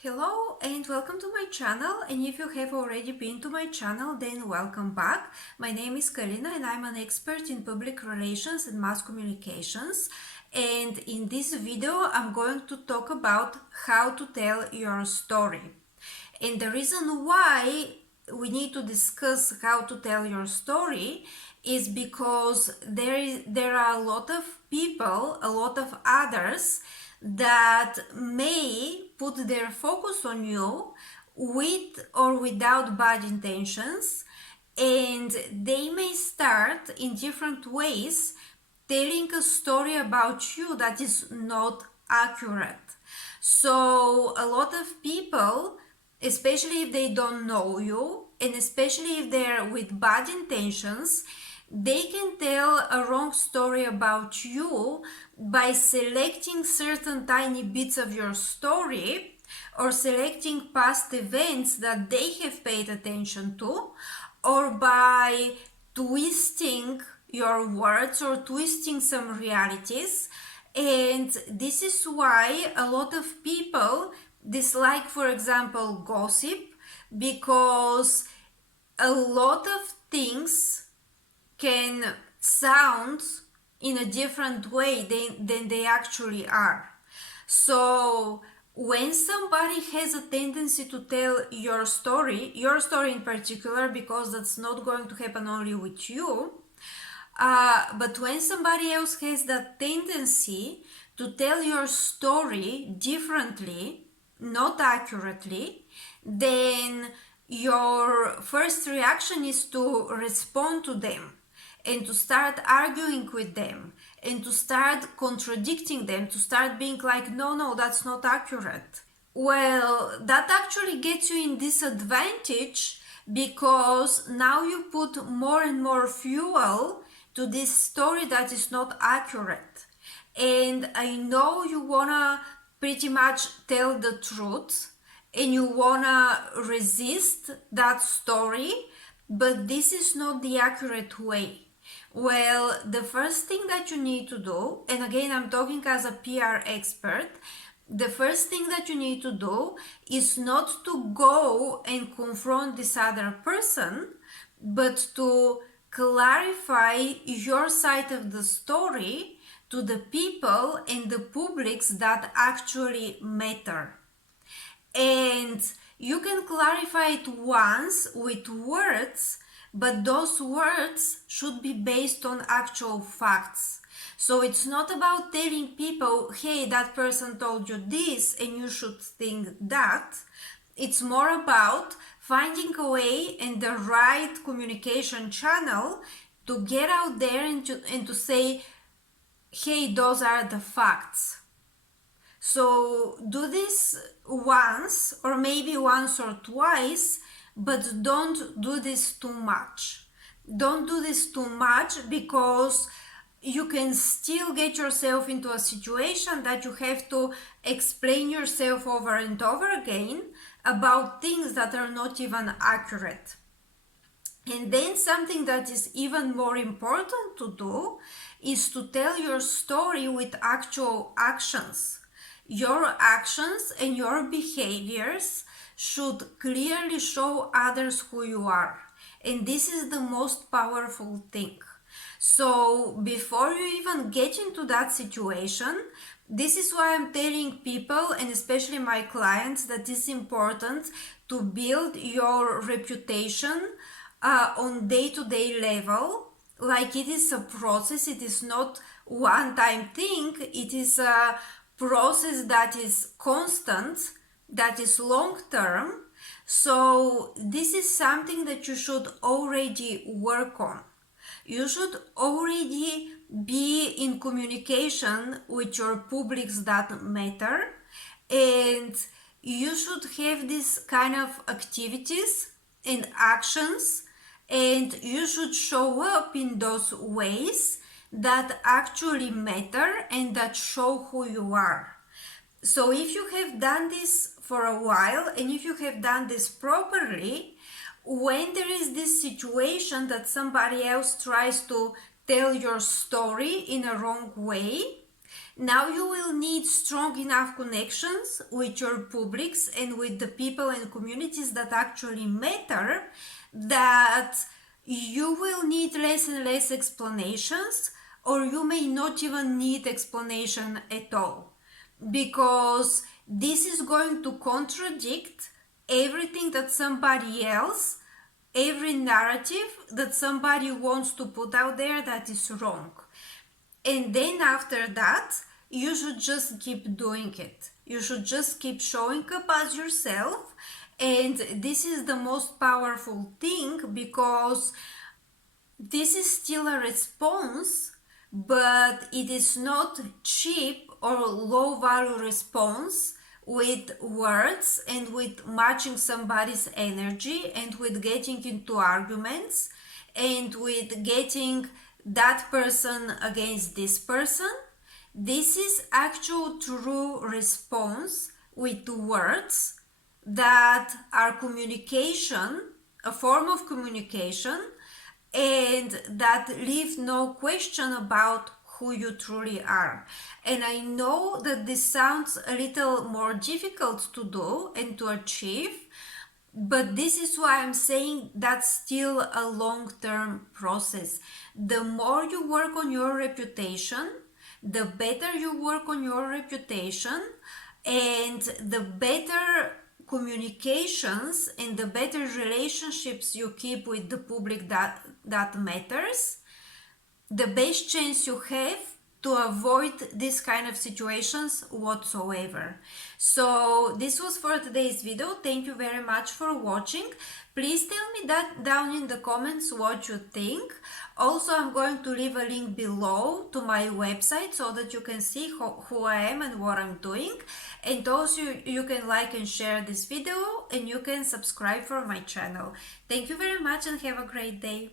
Hello and welcome to my channel, and if you have already been to my channel, then welcome back. My name is Karina and I'm an expert in public relations and mass communications, and in this video I'm going to talk about how to tell your story. And the reason why we need to discuss how to tell your story is because there are a lot of people, a lot of others that may put their focus on you with or without bad intentions, and they may start in different ways telling a story about you that is not accurate. So a lot of people, especially if they don't know you and especially if they're with bad intentions, they can tell a wrong story about you by selecting certain tiny bits of your story or selecting past events that they have paid attention to, or by twisting your words or twisting some realities. And this is why a lot of people dislike, for example, gossip, because a lot of things can sound in a different way than they actually are. So when somebody has a tendency to tell your story in particular, because that's not going to happen only with you, but when somebody else has that tendency to tell your story differently, not accurately, then your first reaction is to respond to them and to start arguing with them and to start contradicting them, to start being like, no, that's not accurate. Well, that actually gets you in disadvantage, because now you put more and more fuel to this story that is not accurate. And I know you wanna pretty much tell the truth and you wanna resist that story, but this is not the accurate way. Well, the first thing that you need to do, and again, I'm talking as a PR expert, the first thing that you need to do is not to go and confront this other person, but to clarify your side of the story to the people and the publics that actually matter. And you can clarify it once with words, but those words should be based on actual facts. So it's not about telling people, hey, that person told you this and you should think that. It's more about finding a way and the right communication channel to get out there and to say, hey, those are the facts. So do this once, or maybe once or twice, but don't do this too much. Don't do this too much, because you can still get yourself into a situation that you have to explain yourself over and over again about things that are not even accurate. And then something that is even more important to do is to tell your story with actual actions. Your actions and your behaviors should clearly show others who you are. And this is the most powerful thing. So before you even get into that situation, this is why I'm telling people, and especially my clients, that it's important to build your reputation on day-to-day level. Like, it is a process, it is not one-time thing, it is a process that is constant, that is long-term. So this is something that you should already work on. You should already be in communication with your publics that matter, and you should have this kind of activities and actions, and you should show up in those ways that actually matter and that show who you are. So if you have done this for a while, and if you have done this properly, when there is this situation that somebody else tries to tell your story in a wrong way, Now you will need strong enough connections with your publics and with the people and communities that actually matter, that you will need less and less explanations, or you may not even need explanation at all, because this is going to contradict everything that somebody else, every narrative that somebody wants to put out there that is wrong. And then after that, you should just keep doing it. You should just keep showing up as yourself. And this is the most powerful thing, because this is still a response, but it is not cheap or low value response with words and with matching somebody's energy and with getting into arguments and with getting that person against this person. This is actual true response with words that are communication, a form of communication, and that leave no question about who you truly are. And I know that this sounds a little more difficult to do and to achieve, but this is why I'm saying that's still a long-term process. The more you work on your reputation, the better you work on your reputation, and the better communications and the better relationships you keep with the public that matters, the best chance you have to avoid this kind of situations whatsoever. So this was for today's video. Thank you very much for watching. Please tell me that down in the comments what you think. Also, I'm going to leave a link below to my website so that you can see who I am and what I'm doing. And also you can like and share this video, and you can subscribe for my channel. Thank you very much and have a great day.